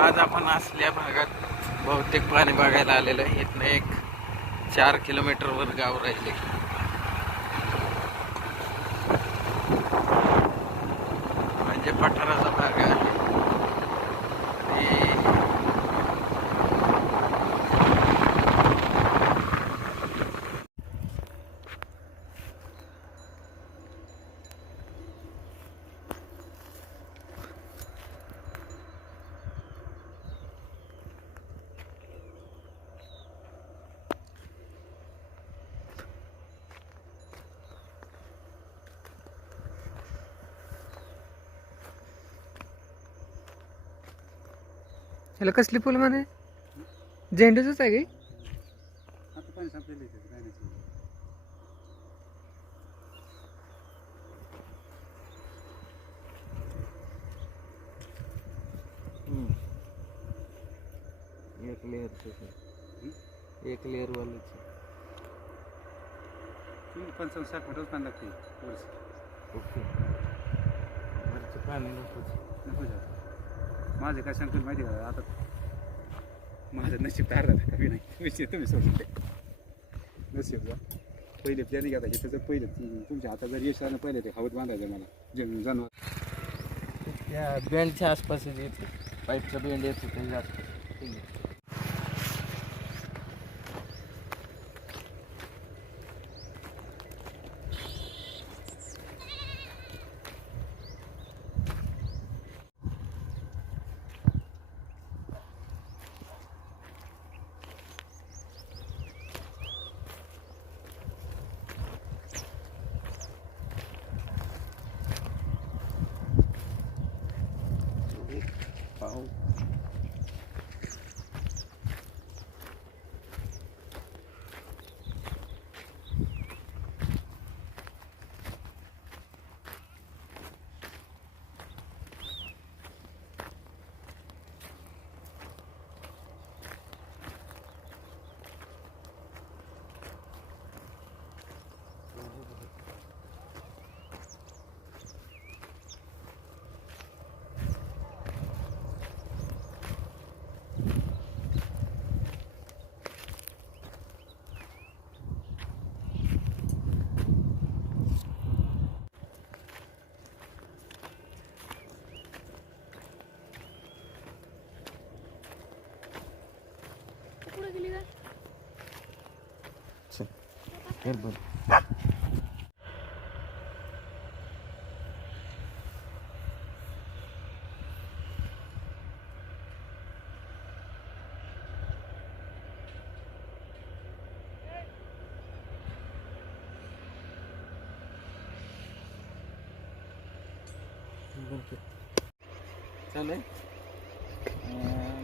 आज आपण असल्या भागात बहुतेक पाणी बघायला आलेलं आहे. इथनं एक चार किलोमीटरवर गाव राहिले म्हणजे पठाराचा भाग आहे आणि ह्याला कसली फुल म्हणे? झेंडूच आहे की? आता पाणी संपलेलं आहे त्याचं, काय नाही चिंता. हम्म. एक लेअरच एक लेअर वालच पंचावन्न साठ पाणी लागते. वर्ष ओके. वरचं पाणी नकोच. नको जाऊ. माझं काय सांगतो माहिती आहे का? आता माझं नशीब तर कमी नाही. विषय तुम्ही सोडून द्या. नशीब जा. पहिले प्लॅनिंग आता हे त्याचं पहिलं तुमच्या हातात जर यश आलं पहिले ते हवत बांधायचं मला. जमीन जनावर. त्या बेंडच्या आसपास येते. पाईपचा बेंड येतो त्याच्या आसपास. हे बघ चालू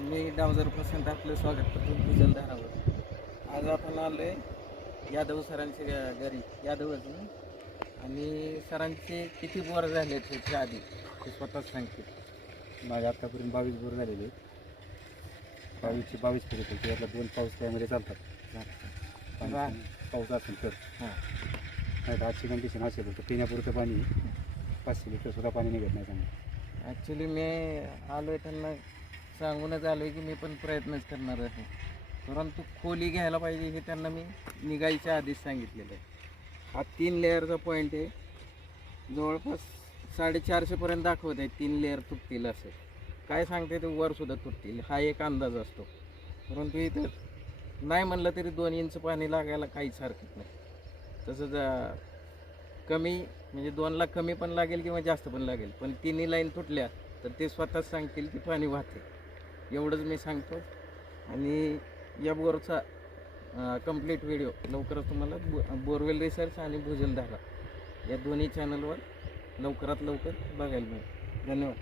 मी डावजर प्रसंत आपलं स्वागत करतो. भूजल धारावर आज आपण आलो आहे यादव सरांच्या घरी यादवच ना आणि सरांचे किती बोर झाले त्याच्या आधी? ते स्वतःच सांगतील माझ्या आतापर्यंत बावीस बोर झालेले आहेत. बावीसचे बावीस फिरत होते. त्यातला दोन पाऊस त्यामध्ये चालतात. पाऊस असेल तर. हां. नाही तर आजची कंडिशन असेल तर पिण्यापुरतं पाणी पाचशे लिटर सुद्धा पाणी निघत नाही चांगलं. ॲक्च्युली मी आलो आहे त्यांना सांगूनच आलो आहे की मी पण प्रयत्नच करणार आहे. परंतु खोली घ्यायला पाहिजे हे त्यांना मी निघायच्या आधीच सांगितलेलं आहे. हा तीन लेअरचा पॉईंट आहे. जवळपास साडेचारशेपर्यंत दाखवत आहे तीन लेअर तुटतील असं. काय सांगते ते वरसुद्धा तुटतील. हा एक अंदाज असतो. परंतु इथं नाही म्हणलं तरी दोन इंच पाणी लागायला काहीच हरकत नाही. तसंच कमी म्हणजे दोनला कमी पण लागेल किंवा जास्त पण लागेल. पण तिन्ही लाईन तुटल्या तर ते स्वतःच सांगतील की पाणी वाहते. एवढंच मी सांगतो. आणि या बोरचा कंप्लीट व्हिडिओ लवकरच तुम्हाला बो बोरवेल रिसर्च आणि भुजलधारा या दोन्ही चॅनलवर लवकरात लवकर बघायला मिळेल. धन्यवाद.